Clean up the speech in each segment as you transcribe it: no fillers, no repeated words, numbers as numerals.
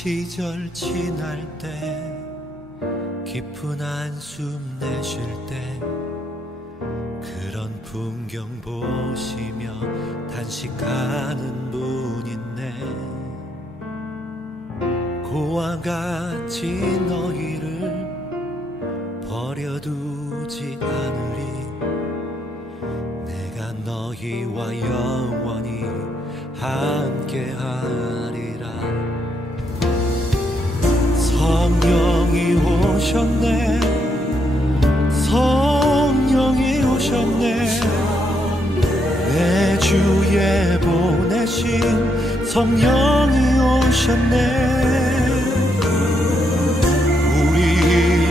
시절 지날 때 깊은 한숨 내쉴 때 그런 풍경 보시며 단식하는 분 있네. 고와 같이 너희를 버려두지 않으리. 내가 너희와 영원히 함께하리라. 성령이 오셨네. 성령이 오셨네. 내 주에 보내신 성령이 오셨네. 우리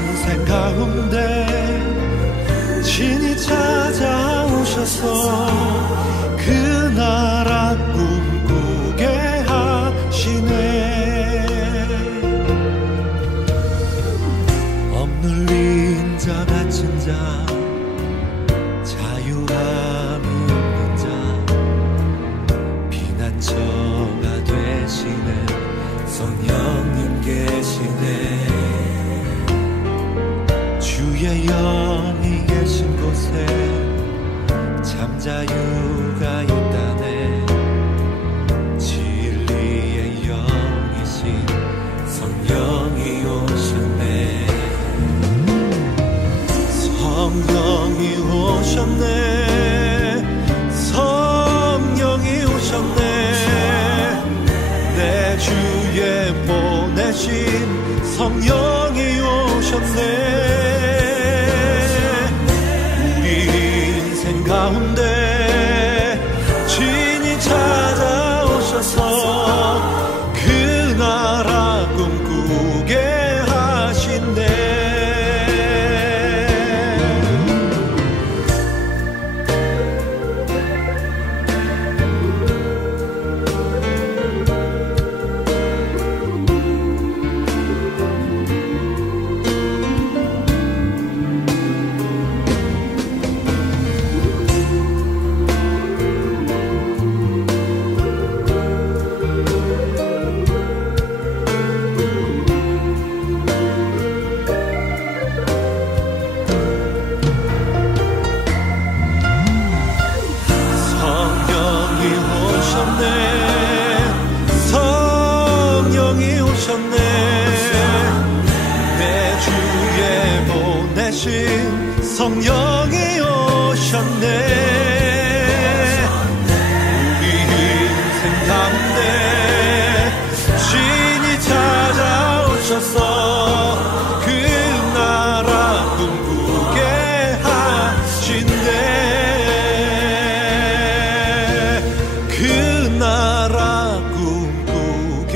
인생 가운데 친히 찾아오셔서 그 나라 꿈꾸게 하시네. 억눌린 자 갇힌 자 자유함이 없는 자 피난처가 되시는 성령님 계시네. 주의 영이 계신 곳에 잠자유가 있다네. 진리의 영이신 성령이 오셨네. 성령이 오셨네. 성령이 오셨네. 내 주에 보내신 성령이 오셨네. 가운데 친히 찾아오셔서 그 나라 꿈꾸게 하신대. 성령이 오셨네. 내 주에 보내신 성령이 오셨네. 우리 인생 가운데 친히 찾아오셔서 그 나라 꿈꾸게 하신대. 그 나라 꿈꾸게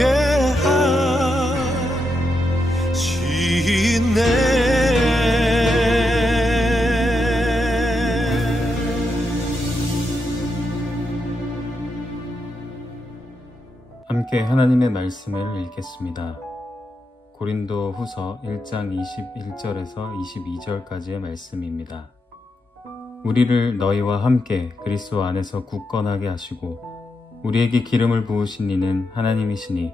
하시네. 함께 하나님의 말씀을 읽겠습니다. 고린도 후서 1장 21절에서 22절까지의 말씀입니다. 우리를 너희와 함께 그리스도 안에서 굳건하게 하시고 우리에게 기름을 부으신 이는 하나님이시니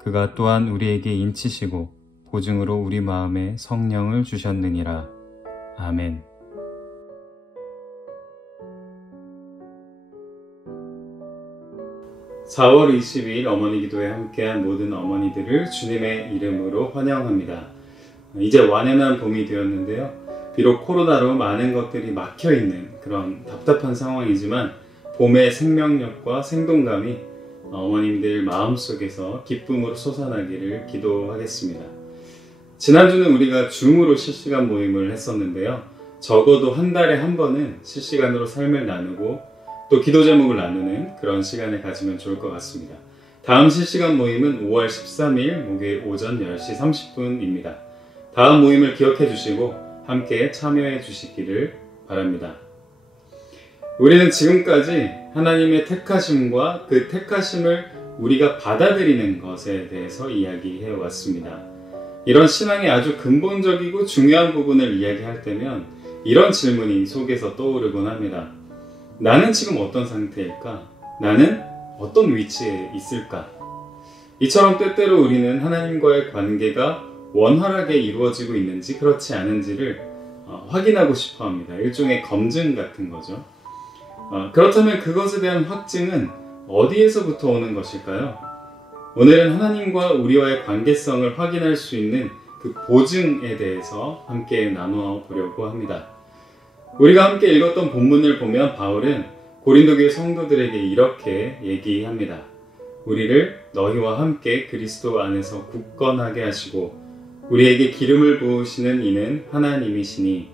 그가 또한 우리에게 인치시고 보증으로 우리 마음에 성령을 주셨느니라. 아멘. (4월 22일) 어머니 기도에 함께한 모든 어머니들을 주님의 이름으로 환영합니다. 이제 완연한 봄이 되었는데요. 비록 코로나로 많은 것들이 막혀있는 그런 답답한 상황이지만 봄의 생명력과 생동감이 어머님들 마음속에서 기쁨으로 솟아나기를 기도하겠습니다. 지난주는 우리가 줌으로 실시간 모임을 했었는데요. 적어도 한 달에 한 번은 실시간으로 삶을 나누고 또 기도 제목을 나누는 그런 시간을 가지면 좋을 것 같습니다. 다음 실시간 모임은 5월 13일 목요일 오전 10시 30분입니다. 다음 모임을 기억해 주시고 함께 참여해 주시기를 바랍니다. 우리는 지금까지 하나님의 택하심과 그 택하심을 우리가 받아들이는 것에 대해서 이야기해 왔습니다. 이런 신앙의 아주 근본적이고 중요한 부분을 이야기할 때면 이런 질문이 속에서 떠오르곤 합니다. 나는 지금 어떤 상태일까? 나는 어떤 위치에 있을까? 이처럼 때때로 우리는 하나님과의 관계가 원활하게 이루어지고 있는지 그렇지 않은지를 확인하고 싶어 합니다. 일종의 검증 같은 거죠. 그렇다면 그것에 대한 확증은 어디에서부터 오는 것일까요? 오늘은 하나님과 우리와의 관계성을 확인할 수 있는 그 보증에 대해서 함께 나누어 보려고 합니다. 우리가 함께 읽었던 본문을 보면 바울은 고린도 교회 성도들에게 이렇게 얘기합니다. 우리를 너희와 함께 그리스도 안에서 굳건하게 하시고 우리에게 기름을 부으시는 이는 하나님이시니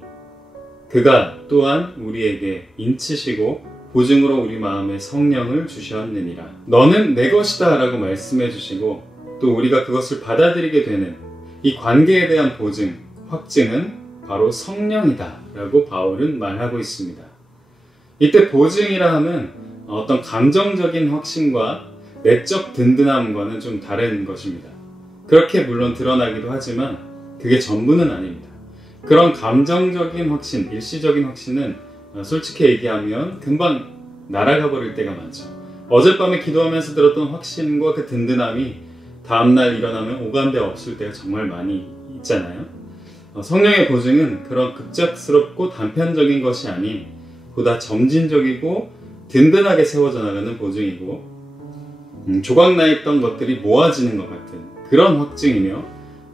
그가 또한 우리에게 인치시고 보증으로 우리 마음에 성령을 주셨느니라. 너는 내 것이다 라고 말씀해 주시고 또 우리가 그것을 받아들이게 되는 이 관계에 대한 보증, 확증은 바로 성령이다 라고 바울은 말하고 있습니다. 이때 보증이라 하면 어떤 감정적인 확신과 내적 든든함과는 좀 다른 것입니다. 그렇게 물론 드러나기도 하지만 그게 전부는 아닙니다. 그런 감정적인 확신, 일시적인 확신은 솔직히 얘기하면 금방 날아가 버릴 때가 많죠. 어젯밤에 기도하면서 들었던 확신과 그 든든함이 다음날 일어나면 오간데 없을 때가 정말 많이 있잖아요. 성령의 보증은 그런 급작스럽고 단편적인 것이 아닌 보다 점진적이고 든든하게 세워져 나가는 보증이고 조각나 있던 것들이 모아지는 것 같은 그런 확증이며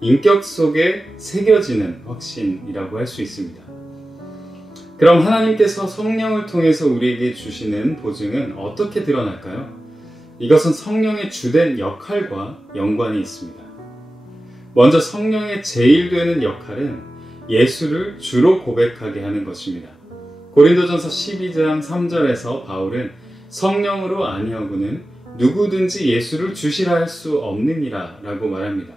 인격 속에 새겨지는 확신이라고 할 수 있습니다. 그럼 하나님께서 성령을 통해서 우리에게 주시는 보증은 어떻게 드러날까요? 이것은 성령의 주된 역할과 연관이 있습니다. 먼저 성령의 제일 되는 역할은 예수를 주로 고백하게 하는 것입니다. 고린도전서 12장 3절에서 바울은 성령으로 아니하고는 누구든지 예수를 주시라 할 수 없느니라 라고 말합니다.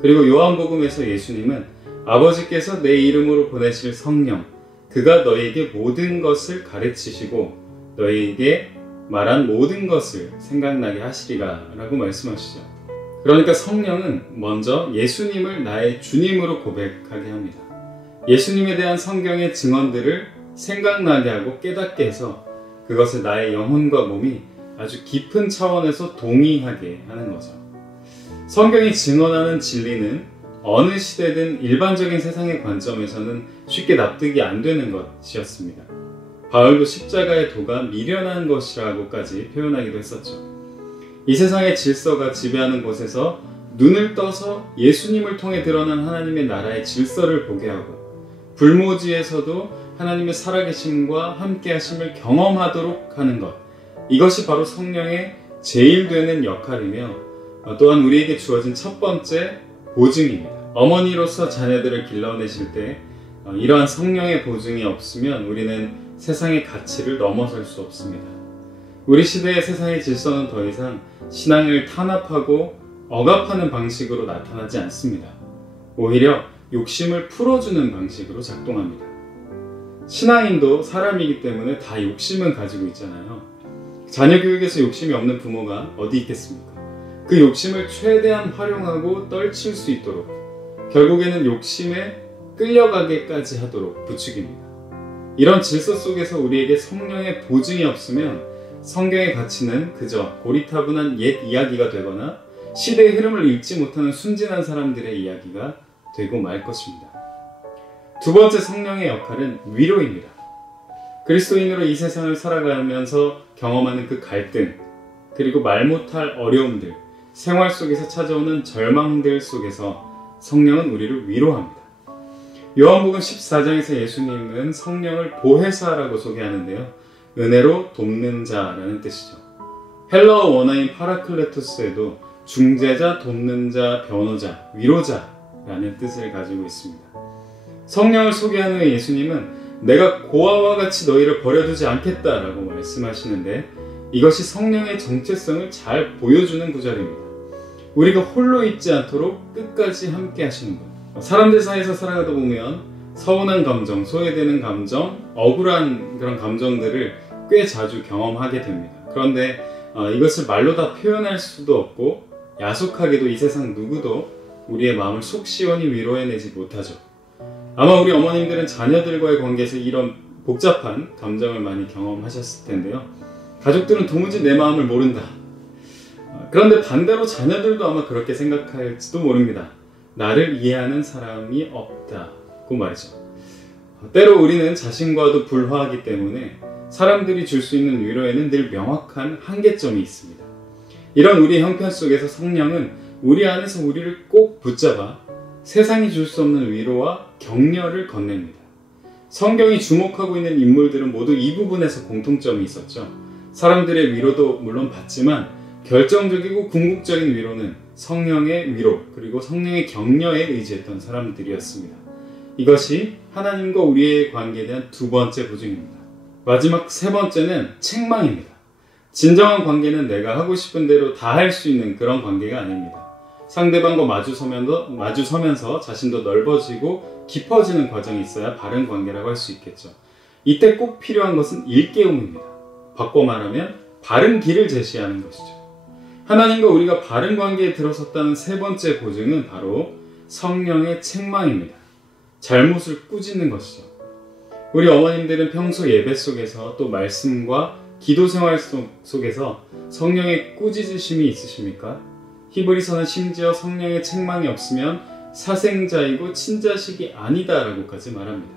그리고 요한복음에서 예수님은 아버지께서 내 이름으로 보내실 성령, 그가 너희에게 모든 것을 가르치시고 너희에게 말한 모든 것을 생각나게 하시리라 라고 말씀하시죠. 그러니까 성령은 먼저 예수님을 나의 주님으로 고백하게 합니다. 예수님에 대한 성경의 증언들을 생각나게 하고 깨닫게 해서 그것을 나의 영혼과 몸이 아주 깊은 차원에서 동의하게 하는 거죠. 성경이 증언하는 진리는 어느 시대든 일반적인 세상의 관점에서는 쉽게 납득이 안 되는 것이었습니다. 바울도 십자가의 도가 미련한 것이라고까지 표현하기도 했었죠. 이 세상의 질서가 지배하는 곳에서 눈을 떠서 예수님을 통해 드러난 하나님의 나라의 질서를 보게 하고 불모지에서도 하나님의 살아계심과 함께하심을 경험하도록 하는 것, 이것이 바로 성령의 제일 되는 역할이며 또한 우리에게 주어진 첫 번째 보증입니다. 어머니로서 자녀들을 길러내실 때 이러한 성령의 보증이 없으면 우리는 세상의 가치를 넘어설 수 없습니다. 우리 시대의 세상의 질서는 더 이상 신앙을 탄압하고 억압하는 방식으로 나타나지 않습니다. 오히려 욕심을 풀어주는 방식으로 작동합니다. 신앙인도 사람이기 때문에 다 욕심은 가지고 있잖아요. 자녀 교육에서 욕심이 없는 부모가 어디 있겠습니까? 그 욕심을 최대한 활용하고 떨칠 수 있도록 결국에는 욕심에 끌려가게까지 하도록 부추깁니다. 이런 질서 속에서 우리에게 성령의 보증이 없으면 성경의 가치는 그저 고리타분한 옛 이야기가 되거나 시대의 흐름을 읽지 못하는 순진한 사람들의 이야기가 되고 말 것입니다. 두 번째 성령의 역할은 위로입니다. 그리스도인으로 이 세상을 살아가면서 경험하는 그 갈등, 그리고 말 못할 어려움들, 생활 속에서 찾아오는 절망들 속에서 성령은 우리를 위로합니다. 요한복음 14장에서 예수님은 성령을 보혜사라고 소개하는데요. 은혜로 돕는 자라는 뜻이죠. 헬라어 원어인 파라클레토스에도 중재자, 돕는 자, 변호자, 위로자라는 뜻을 가지고 있습니다. 성령을 소개하는 예수님은 내가 고아와 같이 너희를 버려두지 않겠다라고 말씀하시는데 이것이 성령의 정체성을 잘 보여주는 구절입니다. 우리가 홀로 있지 않도록 끝까지 함께 하시는 분. 사람들 사이에서 살아가다 보면 서운한 감정, 소외되는 감정, 억울한 그런 감정들을 꽤 자주 경험하게 됩니다. 그런데 이것을 말로 다 표현할 수도 없고 야속하게도 이 세상 누구도 우리의 마음을 속 시원히 위로해내지 못하죠. 아마 우리 어머님들은 자녀들과의 관계에서 이런 복잡한 감정을 많이 경험하셨을 텐데요. 가족들은 도무지 내 마음을 모른다. 그런데 반대로 자녀들도 아마 그렇게 생각할지도 모릅니다. 나를 이해하는 사람이 없다고 말이죠. 때로 우리는 자신과도 불화하기 때문에 사람들이 줄 수 있는 위로에는 늘 명확한 한계점이 있습니다. 이런 우리의 형편 속에서 성령은 우리 안에서 우리를 꼭 붙잡아 세상이 줄 수 없는 위로와 격려를 건넵니다. 성경이 주목하고 있는 인물들은 모두 이 부분에서 공통점이 있었죠. 사람들의 위로도 물론 받지만 결정적이고 궁극적인 위로는 성령의 위로 그리고 성령의 격려에 의지했던 사람들이었습니다. 이것이 하나님과 우리의 관계에 대한 두 번째 보증입니다. 마지막 세 번째는 책망입니다. 진정한 관계는 내가 하고 싶은 대로 다 할 수 있는 그런 관계가 아닙니다. 상대방과 마주서면서 자신도 넓어지고 깊어지는 과정이 있어야 바른 관계라고 할 수 있겠죠. 이때 꼭 필요한 것은 일깨움입니다. 바꿔 말하면 바른 길을 제시하는 것이죠. 하나님과 우리가 바른 관계에 들어섰다는 세 번째 보증은 바로 성령의 책망입니다. 잘못을 꾸짖는 것이죠. 우리 어머님들은 평소 예배 속에서 또 말씀과 기도 생활 속에서 성령의 꾸짖으심이 있으십니까? 히브리서는 심지어 성령의 책망이 없으면 사생자이고 친자식이 아니다라고까지 말합니다.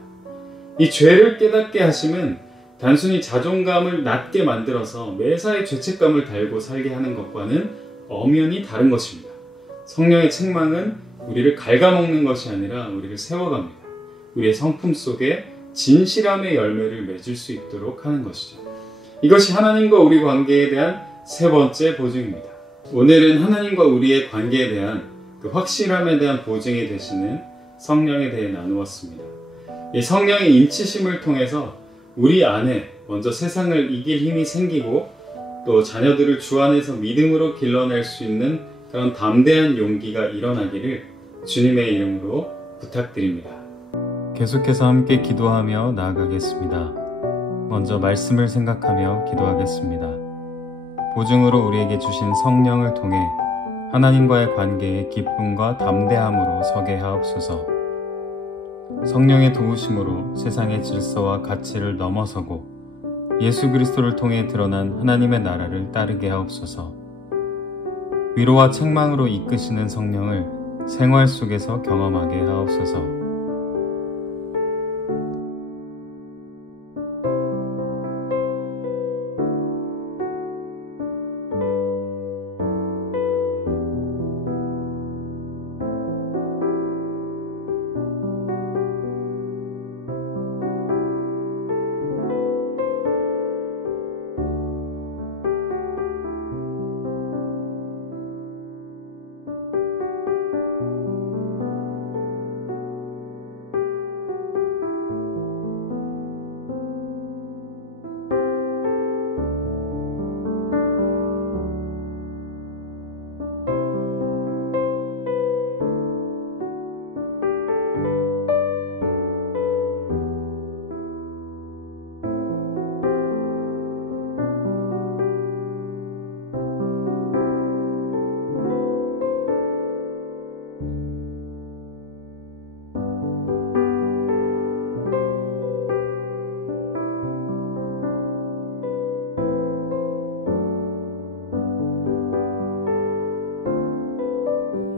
이 죄를 깨닫게 하심은 단순히 자존감을 낮게 만들어서 매사에 죄책감을 달고 살게 하는 것과는 엄연히 다른 것입니다. 성령의 책망은 우리를 갉아먹는 것이 아니라 우리를 세워갑니다. 우리의 성품 속에 진실함의 열매를 맺을 수 있도록 하는 것이죠. 이것이 하나님과 우리 관계에 대한 세 번째 보증입니다. 오늘은 하나님과 우리의 관계에 대한 그 확실함에 대한 보증이 되시는 성령에 대해 나누었습니다. 이 성령의 인치심을 통해서 우리 안에 먼저 세상을 이길 힘이 생기고 또 자녀들을 주 안에서 믿음으로 길러낼 수 있는 그런 담대한 용기가 일어나기를 주님의 이름으로 부탁드립니다. 계속해서 함께 기도하며 나아가겠습니다. 먼저 말씀을 생각하며 기도하겠습니다. 보증으로 우리에게 주신 성령을 통해 하나님과의 관계에 기쁨과 담대함으로 서게 하옵소서. 성령의 도우심으로 세상의 질서와 가치를 넘어서고 예수 그리스도를 통해 드러난 하나님의 나라를 따르게 하옵소서. 위로와 책망으로 이끄시는 성령을 생활 속에서 경험하게 하옵소서.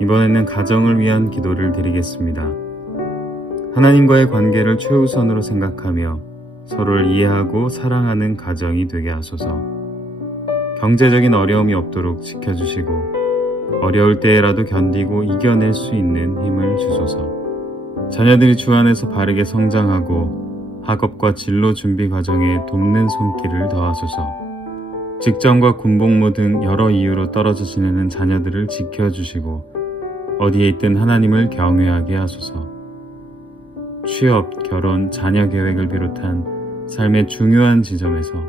이번에는 가정을 위한 기도를 드리겠습니다. 하나님과의 관계를 최우선으로 생각하며 서로를 이해하고 사랑하는 가정이 되게 하소서. 경제적인 어려움이 없도록 지켜주시고 어려울 때라도 견디고 이겨낼 수 있는 힘을 주소서. 자녀들이 주 안에서 바르게 성장하고 학업과 진로 준비 과정에 돕는 손길을 더하소서. 직장과 군복무 등 여러 이유로 떨어져 지내는 자녀들을 지켜주시고 어디에 있든 하나님을 경외하게 하소서. 취업, 결혼, 자녀 계획을 비롯한 삶의 중요한 지점에서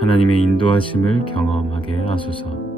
하나님의 인도하심을 경험하게 하소서.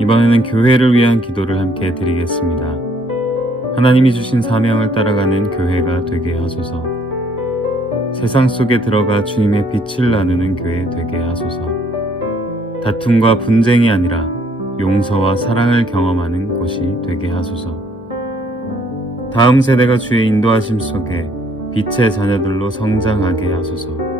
이번에는 교회를 위한 기도를 함께 드리겠습니다. 하나님이 주신 사명을 따라가는 교회가 되게 하소서. 세상 속에 들어가 주님의 빛을 나누는 교회 되게 하소서. 다툼과 분쟁이 아니라 용서와 사랑을 경험하는 곳이 되게 하소서. 다음 세대가 주의 인도하심 속에 빛의 자녀들로 성장하게 하소서.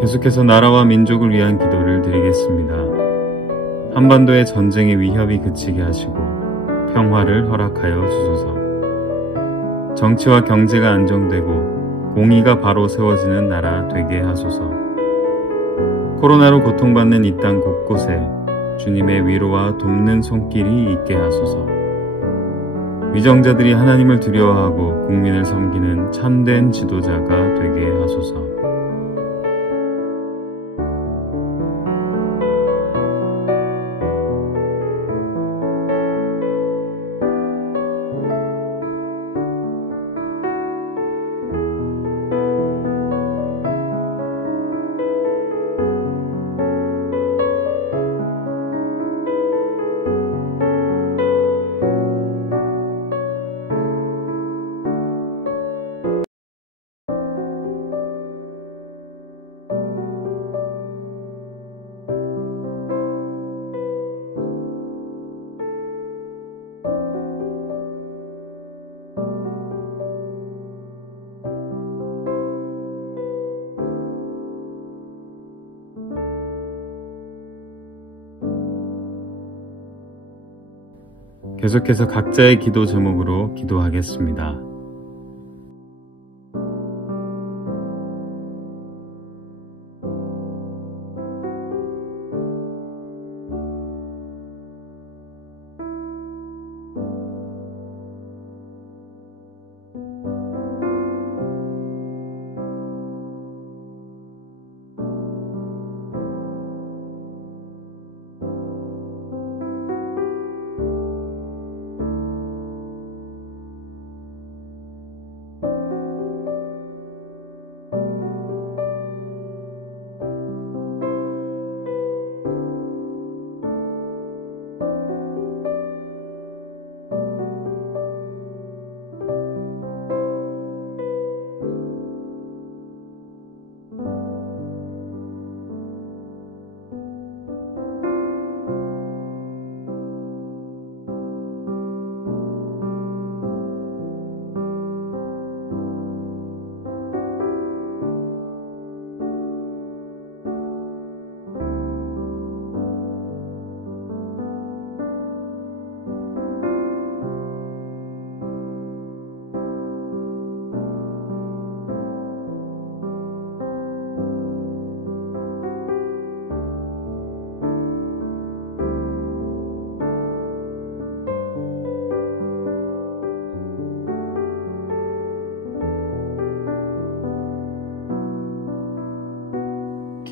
계속해서 나라와 민족을 위한 기도를 드리겠습니다. 한반도의 전쟁의 위협이 그치게 하시고 평화를 허락하여 주소서. 정치와 경제가 안정되고 공의가 바로 세워지는 나라 되게 하소서. 코로나로 고통받는 이 땅 곳곳에 주님의 위로와 돕는 손길이 있게 하소서. 위정자들이 하나님을 두려워하고 국민을 섬기는 참된 지도자가 되게 하소서. 계속해서 각자의 기도 제목으로 기도하겠습니다.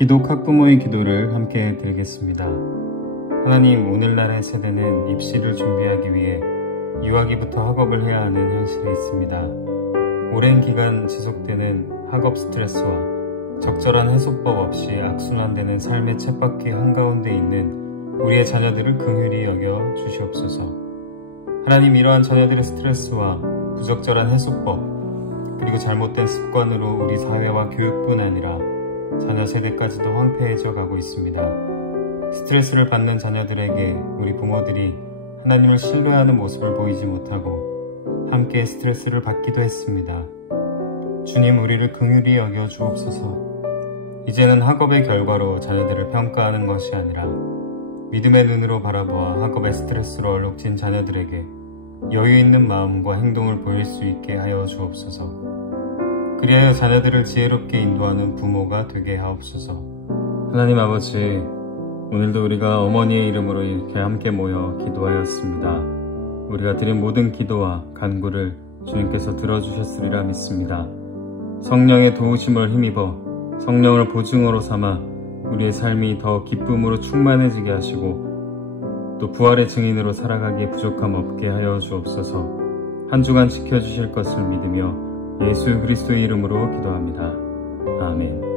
기독 학부모의 기도를 함께 드리겠습니다. 하나님, 오늘날의 세대는 입시를 준비하기 위해 유아기부터 학업을 해야 하는 현실이 있습니다. 오랜 기간 지속되는 학업 스트레스와 적절한 해소법 없이 악순환되는 삶의 쳇바퀴 한가운데 있는 우리의 자녀들을 긍휼히 여겨 주시옵소서. 하나님, 이러한 자녀들의 스트레스와 부적절한 해소법 그리고 잘못된 습관으로 우리 사회와 교육뿐 아니라 자녀 세대까지도 황폐해져 가고 있습니다. 스트레스를 받는 자녀들에게 우리 부모들이 하나님을 신뢰하는 모습을 보이지 못하고 함께 스트레스를 받기도 했습니다. 주님, 우리를 긍휼히 여겨 주옵소서. 이제는 학업의 결과로 자녀들을 평가하는 것이 아니라 믿음의 눈으로 바라보아 학업의 스트레스로 얼룩진 자녀들에게 여유 있는 마음과 행동을 보일 수 있게 하여 주옵소서. 그리하여 자녀들을 지혜롭게 인도하는 부모가 되게 하옵소서. 하나님 아버지, 오늘도 우리가 어머니의 이름으로 이렇게 함께 모여 기도하였습니다. 우리가 드린 모든 기도와 간구를 주님께서 들어주셨으리라 믿습니다. 성령의 도우심을 힘입어 성령을 보증으로 삼아 우리의 삶이 더 기쁨으로 충만해지게 하시고 또 부활의 증인으로 살아가기에 부족함 없게 하여 주옵소서. 한 주간 지켜주실 것을 믿으며 예수 그리스도의 이름으로 기도합니다. 아멘.